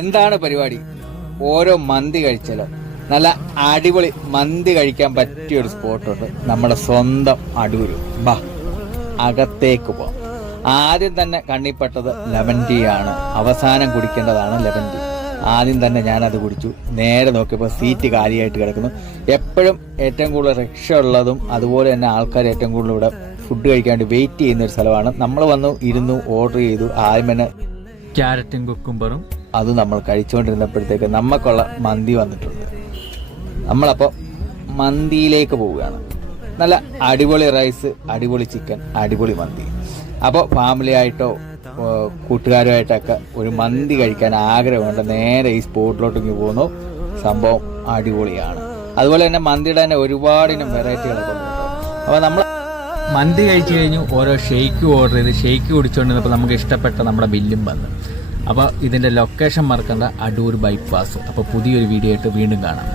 എന്താണ് പരിപാടി? ഓരോ മന്തി കഴിച്ചാലോ? നല്ല അടിപൊളി മന്തി കഴിക്കാൻ പറ്റിയ ഒരു സ്പോട്ടുണ്ട്. നമ്മുടെ സ്വന്തം അടൂര്. ബാ അകത്തേക്ക് പോവാം ആദ്യം തന്നെ കണ്ണിപ്പെട്ടത് ലെമൺ ടീ ആണ്. അവസാനം കുടിക്കേണ്ടതാണ് ലെമൺ ടീ. ആദ്യം തന്നെ ഞാനത് കുടിച്ചു. നേരെ നോക്കിയപ്പോൾ സീറ്റ് കാലിയായിട്ട് കിടക്കുന്നു. എപ്പോഴും ഏറ്റവും കൂടുതൽ രക്ഷ ഉള്ളതും അതുപോലെ തന്നെ ആൾക്കാർ ഏറ്റവും കൂടുതൽ ഇവിടെ ഫുഡ് കഴിക്കാൻ വേണ്ടി വെയിറ്റ് ചെയ്യുന്ന ഒരു സ്ഥലമാണ്. നമ്മൾ വന്നു ഇരുന്നു ഓർഡർ ചെയ്തു. ആദ്യം തന്നെ ക്യാരറ്റും കുക്കുംബറും അത് നമ്മൾ കഴിച്ചുകൊണ്ടിരുന്നപ്പോഴത്തേക്ക് നമുക്കുള്ള മന്തി വന്നിട്ടുണ്ട്. നമ്മളപ്പോൾ മന്തിയിലേക്ക് പോവുകയാണ്. നല്ല അടിപൊളി റൈസ് അടിപൊളി ചിക്കൻ അടിപൊളി മന്തി. അപ്പോൾ ഫാമിലി ആയിട്ടോ കൂട്ടുകാരുമായിട്ടൊക്കെ ഒരു മന്തി കഴിക്കാൻ ആഗ്രഹമുണ്ട്. നേരെ ഈ സ്പോട്ടിലോട്ട് ഇങ്ങ് പോകുന്നു. സംഭവം അടിപൊളിയാണ്. അതുപോലെ തന്നെ മന്തിയുടെ തന്നെ ഒരുപാടിനും വെറൈറ്റികളൊക്കെ അപ്പോൾ നമ്മൾ മന്തി കഴിച്ചു കഴിഞ്ഞു ഓരോ ഷെയ്ക്ക് ഓർഡർ ചെയ്ത് ഷെയ്ക്ക് കുടിച്ചുകൊണ്ടിരുന്നപ്പോൾ നമുക്ക് ഇഷ്ടപ്പെട്ട നമ്മുടെ ബില്ലും വന്നു. അപ്പോൾ ഇതിന്റെ ലൊക്കേഷൻ മറക്കേണ്ട. അടൂർ ബൈപ്പാസ് അപ്പോൾ പുതിയൊരു വീഡിയോ ആയിട്ട് വീണ്ടും കാണാം.